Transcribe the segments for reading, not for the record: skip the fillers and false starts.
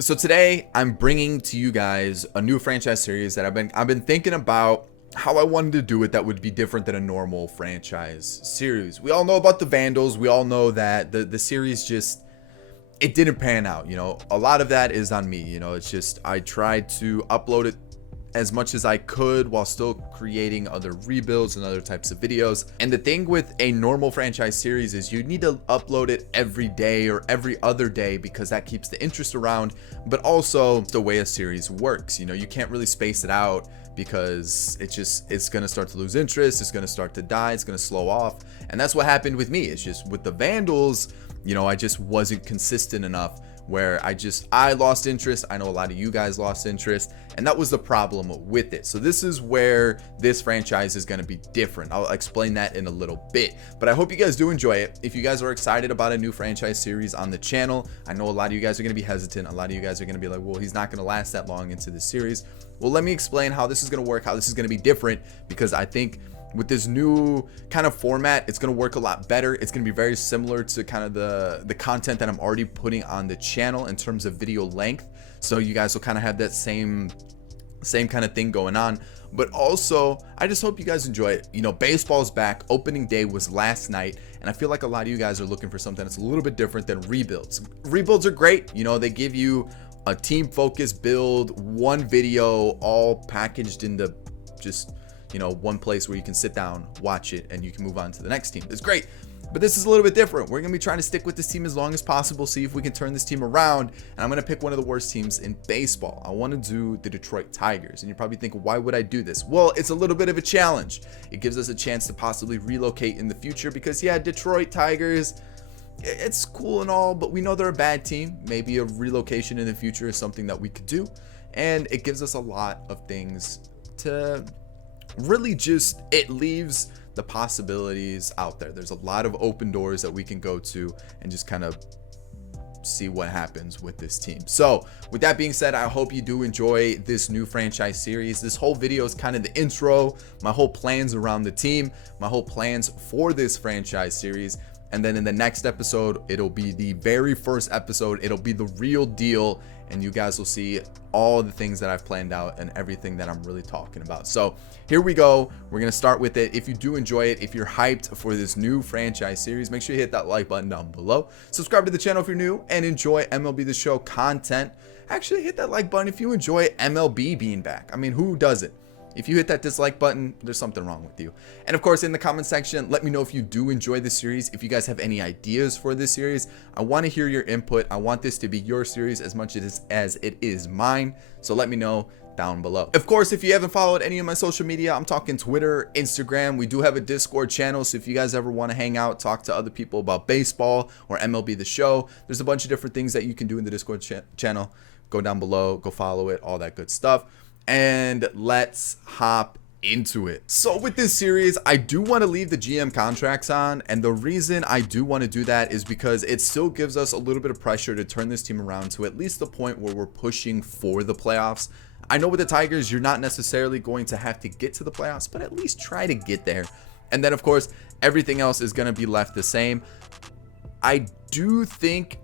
So today I'm bringing to you guys a new franchise series that I've been thinking about how I wanted to do it that would be different than a normal franchise series. We all know about the Vandals. We all know that the series just it didn't pan out. A lot of that is on me. It's just I tried to upload it as much as I could while still creating other rebuilds and other types of videos. And the thing with a normal franchise series is you need to upload it every day or every other day because that keeps the interest around, but also the way a series works. You can't really space it out because it's going to start to lose interest. It's going to start to die. It's going to slow off. And that's what happened with me. It's just with the Vandals, I just wasn't consistent enough where I lost interest. I know a lot of you guys lost interest, and that was the problem with it. So this is where this franchise is going to be different. I'll explain that in a little bit, but I hope you guys do enjoy it. If you guys are excited about a new franchise series on the channel, I know a lot of you guys are going to be hesitant. A lot of you guys are going to be like, well, he's not going to last that long into the series. Well, let me explain how this is going to work, how this is going to be different, because I think with this new kind of format, it's going to work a lot better. It's going to be very similar to kind of the content that I'm already putting on the channel in terms of video length. So you guys will kind of have that same kind of thing going on. But also, I just hope you guys enjoy it. Baseball's back. Opening day was last night, and I feel like a lot of you guys are looking for something that's a little bit different than rebuilds. Rebuilds are great. They give you a team focused build, one video, all packaged into just one place where you can sit down, watch it, and you can move on to the next team. It's great. But this is a little bit different. We're going to be trying to stick with this team as long as possible, see if we can turn this team around. And I'm going to pick one of the worst teams in baseball. I want to do the Detroit Tigers. And you're probably thinking, why would I do this? Well, it's a little bit of a challenge. It gives us a chance to possibly relocate in the future because, yeah, Detroit Tigers, it's cool and all, but we know they're a bad team. Maybe a relocation in the future is something that we could do. And it gives us a lot of things to really it leaves the possibilities out there. There's a lot of open doors that we can go to and just kind of see what happens with this team. So with that being said, I hope you do enjoy this new franchise series. This whole video is kind of the intro, my whole plans around the team, my whole plans for this franchise series. And then in the next episode, it'll be the very first episode. It'll be the real deal. And you guys will see all the things that I've planned out and everything that I'm really talking about. So here we go. We're going to start with it. If you do enjoy it, if you're hyped for this new franchise series, make sure you hit that like button down below. Subscribe to the channel if you're new and enjoy MLB the Show content. Actually, hit that like button if you enjoy MLB being back. I mean, who doesn't? If you hit that dislike button, there's something wrong with you. And of course, in the comment section, let me know if you do enjoy this series. If you guys have any ideas for this series, I want to hear your input. I want this to be your series as much as it is mine. So let me know down below. Of course, if you haven't followed any of my social media, I'm talking Twitter, Instagram. We do have a Discord channel. So if you guys ever want to hang out, talk to other people about baseball or MLB the Show, there's a bunch of different things that you can do in the Discord channel. Go down below, go follow it, all that good stuff. And let's hop into it. So with this series, I do want to leave the GM contracts on, and the reason I do want to do that is because it still gives us a little bit of pressure to turn this team around to at least the point where we're pushing for the playoffs. I know with the Tigers, you're not necessarily going to have to get to the playoffs, but at least try to get there. And then of course, everything else is going to be left the same. I do think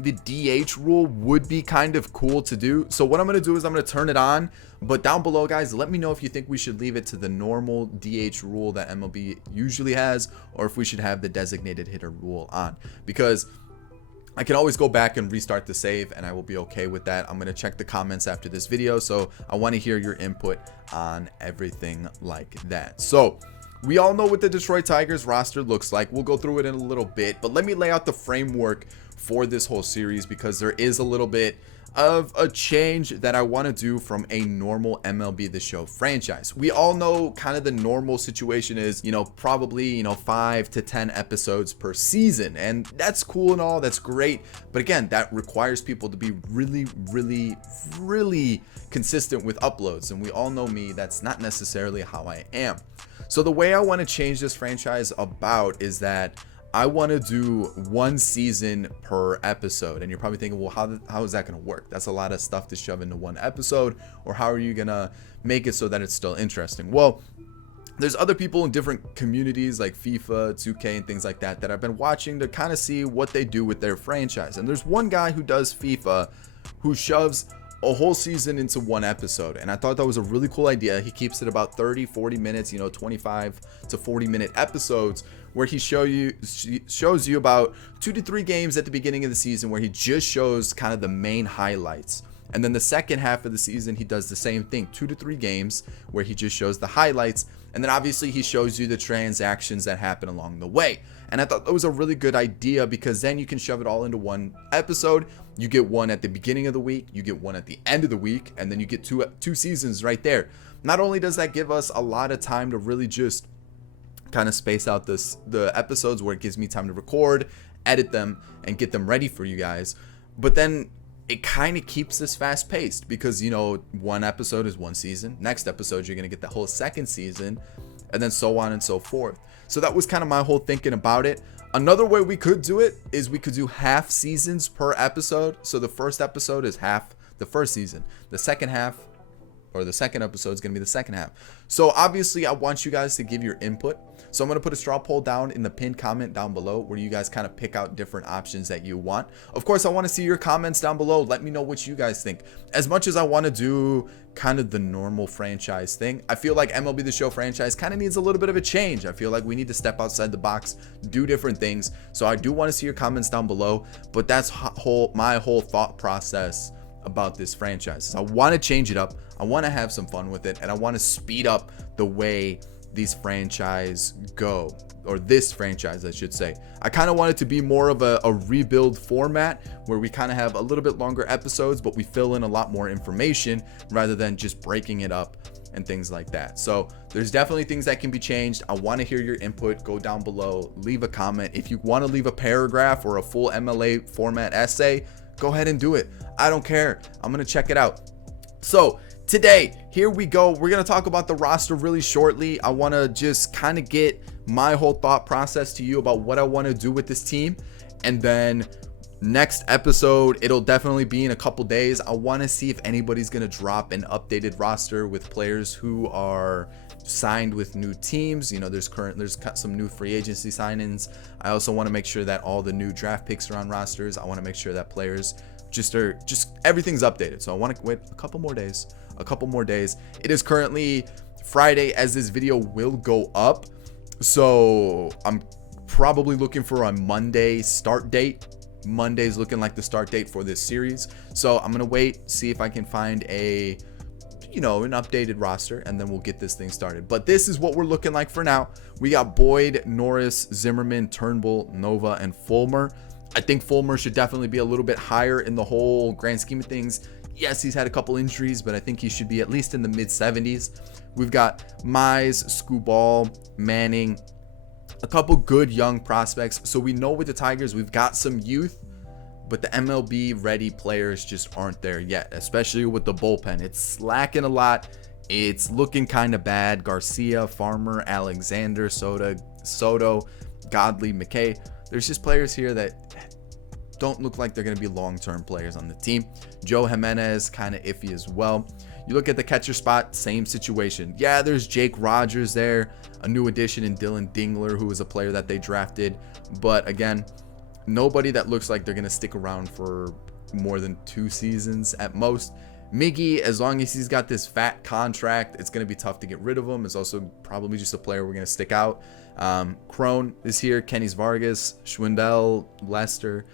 the DH rule would be kind of cool to do. So what I'm going to do is I'm going to turn it on, but down below, guys, let me know if you think we should leave it to the normal DH rule that MLB usually has, or if we should have the designated hitter rule on, because I can always go back and restart the save and I will be okay with that. I'm going to check the comments after this video. So I want to hear your input on everything like that. So we all know what the Detroit Tigers roster looks like. We'll go through it in a little bit, but let me lay out the framework for this whole series because there is a little bit of a change that I want to do from a normal MLB the Show franchise. We all know kind of the normal situation is, probably, 5 to 10 episodes per season. And that's cool and all. That's great. But again, that requires people to be really, really, really consistent with uploads. And we all know me, that's not necessarily how I am. So the way I want to change this franchise about is that I want to do one season per episode. And you're probably thinking, well, how is that going to work? That's a lot of stuff to shove into one episode. Or how are you going to make it so that it's still interesting? Well, there's other people in different communities like FIFA, 2K, and things like that I've been watching to kind of see what they do with their franchise. And there's one guy who does FIFA who shoves a whole season into one episode. And I thought that was a really cool idea. He keeps it about 30-40 minutes, 25 to 40 minute episodes, where he shows you about 2 to 3 games at the beginning of the season, where he just shows kind of the main highlights. And then the second half of the season, he does the same thing, 2 to 3 games where he just shows the highlights. And then obviously he shows you the transactions that happen along the way. And I thought that was a really good idea, because then you can shove it all into one episode. You get one at the beginning of the week, you get one at the end of the week, and then you get two seasons right there. Not only does that give us a lot of time to really just kind of space out the episodes, where it gives me time to record, edit them, and get them ready for you guys, but then it kind of keeps this fast paced, because one episode is one season, next episode you're going to get the whole second season, and then so on and so forth. So that was kind of my whole thinking about it. Another way we could do it is we could do half seasons per episode. So the first episode is half the first season, the second half, or the second episode is going to be the second half. So obviously I want you guys to give your input. So I'm going to put a straw poll down in the pinned comment down below, where you guys kind of pick out different options that you want. Of course, I want to see your comments down below. Let me know what you guys think. As much as I want to do kind of the normal franchise thing, I feel like MLB the Show franchise kind of needs a little bit of a change. I feel like we need to step outside the box, do different things. So I do want to see your comments down below, but that's my whole thought process about this franchise. I want to change it up, I want to have some fun with it, and I want to speed up the way these franchise go, or this franchise I should say. I kind of want it to be more of a rebuild format, where we kind of have a little bit longer episodes, but we fill in a lot more information rather than just breaking it up and things like that. So there's definitely things that can be changed. I want to hear your input. Go down below, leave a comment. If you want to leave a paragraph or a full MLA format essay, go ahead and do it. I don't care. I'm going to check it out. So today, here we go. We're going to talk about the roster really shortly. I want to just kind of get my whole thought process to you about what I want to do with this team. And then next episode, it'll definitely be in a couple days. I want to see if anybody's going to drop an updated roster with players who are signed with new teams. There's some new free agency signings. I also want to make sure that all the new draft picks are on rosters. I want to make sure that players just everything's updated. So I want to wait a couple more days. It is currently Friday as this video will go up, so I'm probably looking for a Monday start date. Monday's looking like the start date for this series, so I'm gonna wait, see if I can find an updated roster, and then we'll get this thing started. But this is what we're looking like for now. We got Boyd, Norris, Zimmerman, Turnbull, Nova, and Fulmer. I think Fulmer should definitely be a little bit higher in the whole grand scheme of things. Yes, he's had a couple injuries, but I think he should be at least in the mid 70s. We've got Mize, Skubal, Manning, a couple good young prospects. So we know with the Tigers, we've got some youth, but the MLB ready players just aren't there yet, especially with the bullpen. It's slacking a lot. It's looking kind of bad. Garcia, Farmer, Alexander, Soto, Godley, McKay. There's just players here that don't look like they're going to be long-term players on the team. Joe Jimenez, kind of iffy as well. You look at the catcher spot, same situation. Yeah, there's Jake Rogers there, a new addition in Dylan Dingler, who is a player that they drafted. But again, nobody that looks like they're going to stick around for more than 2 seasons at most. Miggy, as long as he's got this fat contract, it's going to be tough to get rid of him. It's also probably just a player we're going to stick out. Crone is here, Kenny's Vargas, Schwindel, Lester.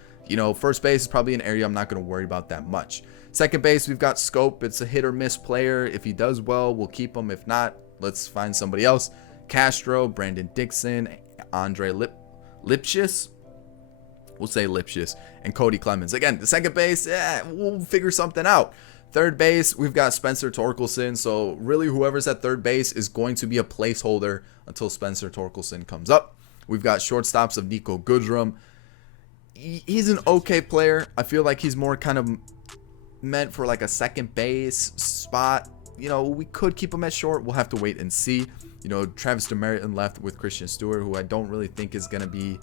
First base is probably an area I'm not going to worry about that much. Second base, we've got Scope. It's a hit or miss player. If he does well, we'll keep him. If not, let's find somebody else. Castro, Brandon Dixon, Andre Lipschitz. We'll say Lipschitz, and Cody Clemens. Again, the second base, we'll figure something out. Third base, we've got Spencer Torkelson. So really, whoever's at third base is going to be a placeholder until Spencer Torkelson comes up. We've got shortstops of Nico Goodrum. He's an okay player. I feel like he's more kind of meant for like a second base spot. We could keep him at short. We'll have to wait and see. Travis DeMeriton left with Christian Stewart, who I don't really think is going to be,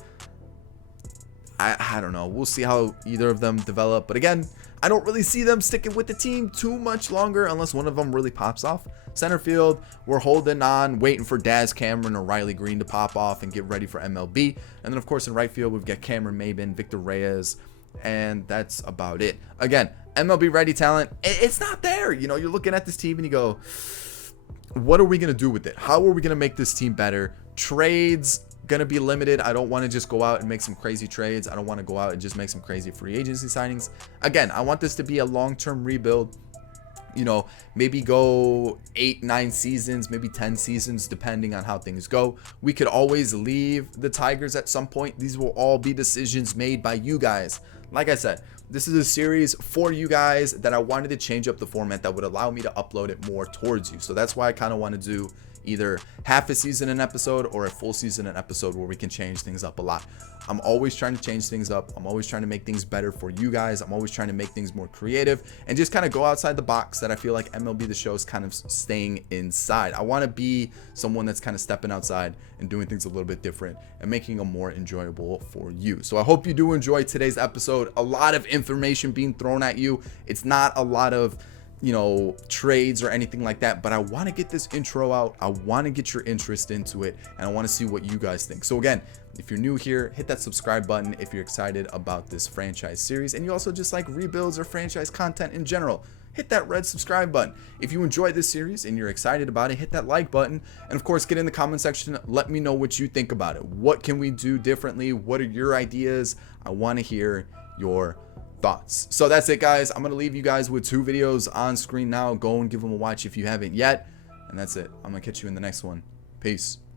I don't know. We'll see how either of them develop. But again, I don't really see them sticking with the team too much longer unless one of them really pops off. Center field, we're holding on, waiting for Daz Cameron or Riley Green to pop off and get ready for MLB. And then, of course, in right field, we've got Cameron Maben, Victor Reyes, and that's about it. Again, MLB ready talent, it's not there. You know, you're looking at this team and you go, what are we going to do with it? How are we going to make this team better? Trades going to be limited. I don't want to just go out and make some crazy trades. I don't want to go out and just make some crazy free agency signings. Again, I want this to be a long-term rebuild. You know, maybe go 8-9 seasons, maybe 10 seasons, depending on how things go. We could always leave the Tigers at some point. These will all be decisions made by you guys. Like I said, this is a series for you guys that I wanted to change up the format that would allow me to upload it more towards you. So that's why I kind of want to do either half a season an episode or a full season an episode where we can change things up a lot. I'm always trying to change things up. I'm always trying to make things better for you guys. I'm always trying to make things more creative and just kind of go outside the box that I feel like MLB the Show is kind of staying inside. I want to be someone that's kind of stepping outside and doing things a little bit different and making them more enjoyable for you. So I hope you do enjoy today's episode. A lot of information being thrown at you. It's not a lot of, you know, trades or anything like that, but I want to get this intro out. I want to get your interest into it, and I want to see what you guys think. So again, if you're new here, hit that subscribe button if you're excited about this franchise series and you also just like rebuilds or franchise content in general. Hit that red subscribe button. If you enjoyed this series and you're excited about it, hit that like button, and of course get in the comment section. Let me know what you think about it. What can we do differently? What are your ideas? I want to hear your thoughts. So that's it, guys. I'm gonna leave you guys with 2 videos on screen now. Go and give them a watch if you haven't yet, and that's it. I'm gonna catch you in the next one. Peace.